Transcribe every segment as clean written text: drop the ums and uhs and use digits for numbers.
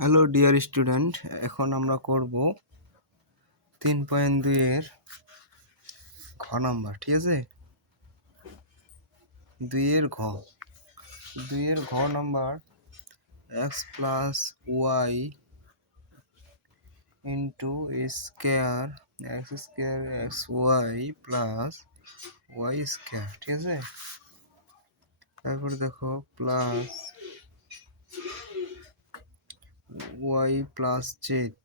Hello dear student, এখন আমরা করব 3.2 এর ঘ নাম্বার। ঠিক আছে, 2 এর ঘ number x plus y into square x y plus y square. ঠিক আছে, তারপরে দেখো plus y plus z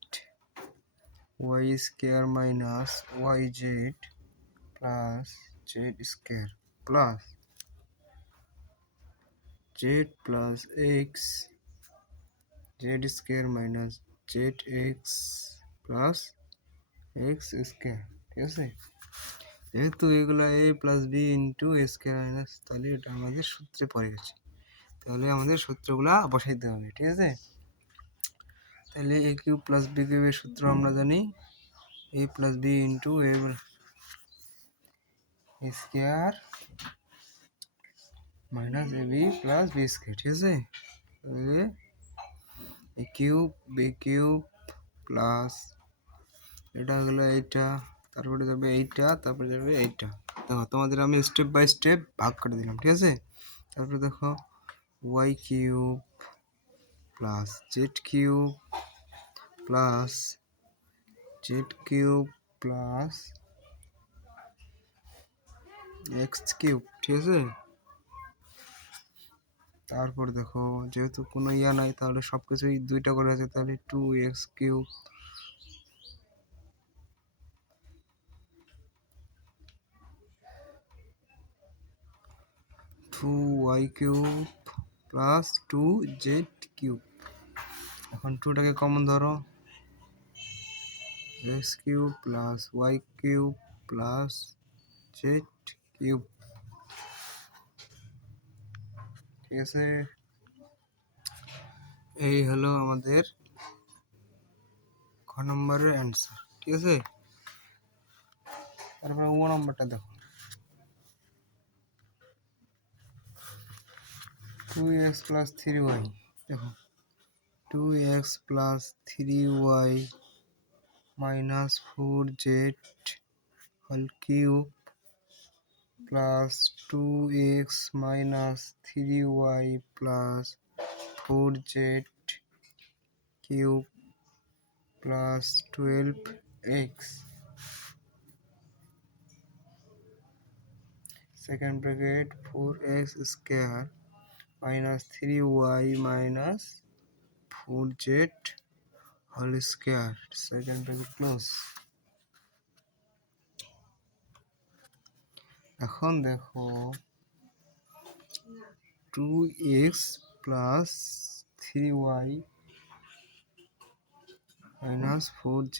y square minus y z plus z square plus z plus x z square minus zx plus x square। ঠিক আছে, যেহেতু এগুলা a plus b into a square minus, তাহলে এটা আমাদের সূত্রে পড়ে গেছে, তাহলে আমাদের সূত্রগুলা বসাইতে হবে। ঠিক আছে, তাহলে এ কিউব প্লাস বি কিউবের সূত্র আমরা জানি a plus b into a square minus a b plus b square. ঠিক আছে, তাহলে a cube b cube plus এটা হলো এইটা, তারপরে যাবে এইটা, তারপরে যাবে এইটা। দেখো তোমাদের আমি স্টেপ বাই স্টেপ ভাগ করে দিলাম। ঠিক আছে, তারপরে দেখো y cube plus z cube plus z cube plus x cube. ঠিক আছে, তারপর দেখো যেহেতু কোনো ইয়া নাই, তাহলে সব কিছুই দুইটা করে আছে, তাহলে 2x cube two y cube plus 2z cube. এখন 2টাকে কমন ধরো, x cube plus y cube plus z cube. ঠিক আছে, এই হলো আমাদের খ নম্বরের অ্যান্সার। ঠিক আছে, তারপরে ও নম্বরটা দেখো, 2x প্লাস 3y। দেখো 2x plus 3y minus 4z whole cube plus 2x minus 3y plus 4z cube plus 12x second bracket 4x square minus 3y minus 4z whole square second bracket close. এখন দেখো 2x plus 3y minus 4z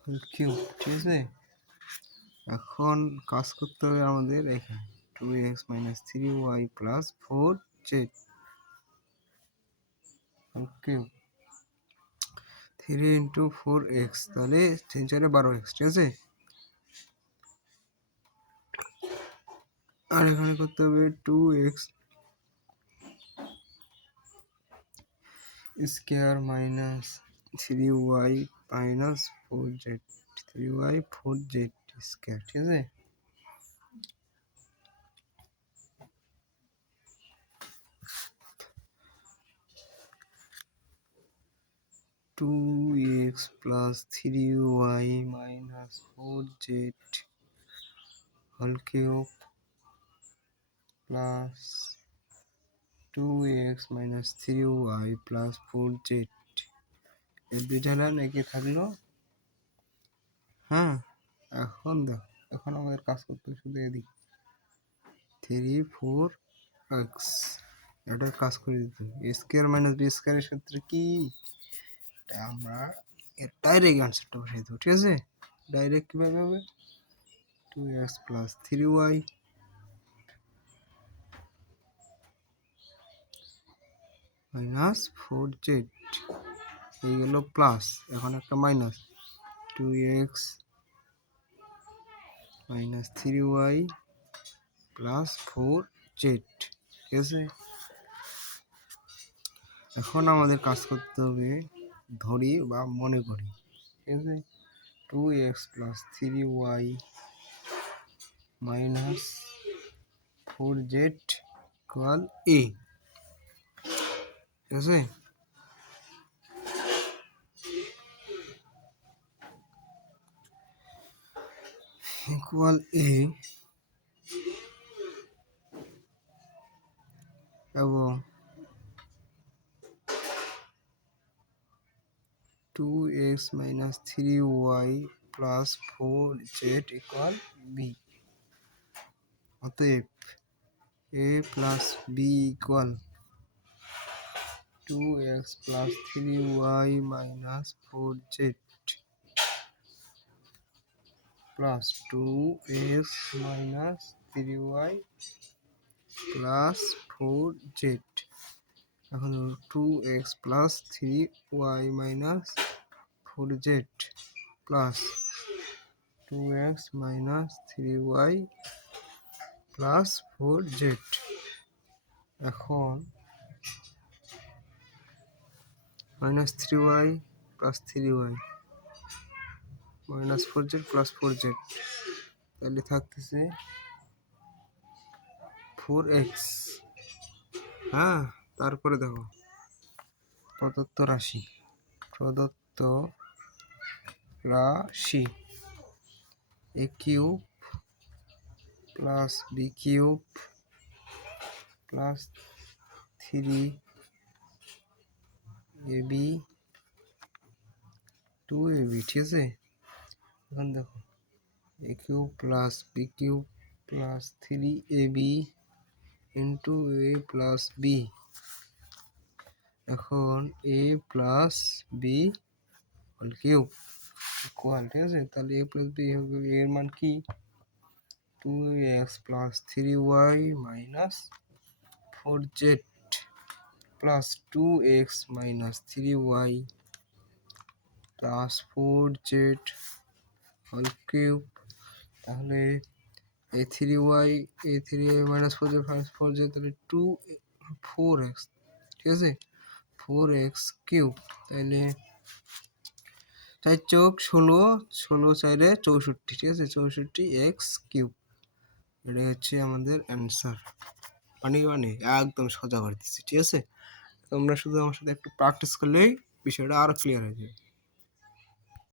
whole cube. ঠিক আছে, এখন কাজ করতে হবে আমাদের এখানে 2x minus 3y plus 4z whole cube 3 into 4x, তাহলে 3 4 12x। ঠিক আছে, আর এখানে করতে হবে 2x square minus 3y minus 4z 3y 4z square. ঠিক আছে, two x plus 3y minus 4z whole cube plus 2x minus 3y plus 4z। এই দুইটা নাকি থাকলো। হ্যাঁ, এখন দেখো, এখন আমাদের কাজ করতে শুধু এদিক 3 4x এটা কাজ করে দিতে হবে। এ স্কোয়ার মাইনাস বি স্কোয়ারের ক্ষেত্রে কি আমরা এর ডাইরেক্ট আনসারটা বসাই দেবো। ঠিক আছে, ডাইরেক্ট কীভাবে হবে, 2x plus 3y minus 4z এই গেলো প্লাস, এখন একটা minus 2x minus 3y plus 4z। ঠিক আছে, এখন আমাদের কাজ করতে হবে, ধরি বা মনে করি, ঠিক আছে, 2x plus 3y minus 4z equal a, ঠিক আছে। ইকুয়াল a এবং 2x minus 3y plus 4z equal b। অতএব a plus b equal 2x plus 3y minus 4z plus 2x minus 3y plus 4z। এখন 2x plus 3y minus 4z plus 2x minus 3y plus 4z। এখন minus 3y plus 3y minus 4z plus 4z, তাহলে থাকতেছে 4x। হ্যাঁ, তারপরে দেখো প্রদত্ত রাশি a cube plus b cube plus 3ab 2ab, ঠিক আছে। এখন দেখো a cube plus b cube plus 3ab into a plus b. এখন a plus b whole cube equal, ঠিক আছে। তাহলে a প্লাস বি হবে, এর মান কি 2x plus 3y minus 4z plus 2x minus 3y plus 4z whole cube. তাহলে a3y minus 4z তাহলে 4x, ঠিক আছে, 4x কিউব। তাহলে 4 চৌক 16, 16 4 64, ঠিক আছে, 64x কিউব। এটাই হচ্ছে আমাদের অ্যান্সার। মানে একদম সোজা করে দিচ্ছি, ঠিক আছে। তোমরা শুধু আমার সাথে একটু প্র্যাকটিস করলেই বিষয়টা আরো ক্লিয়ার হয়ে যাবে।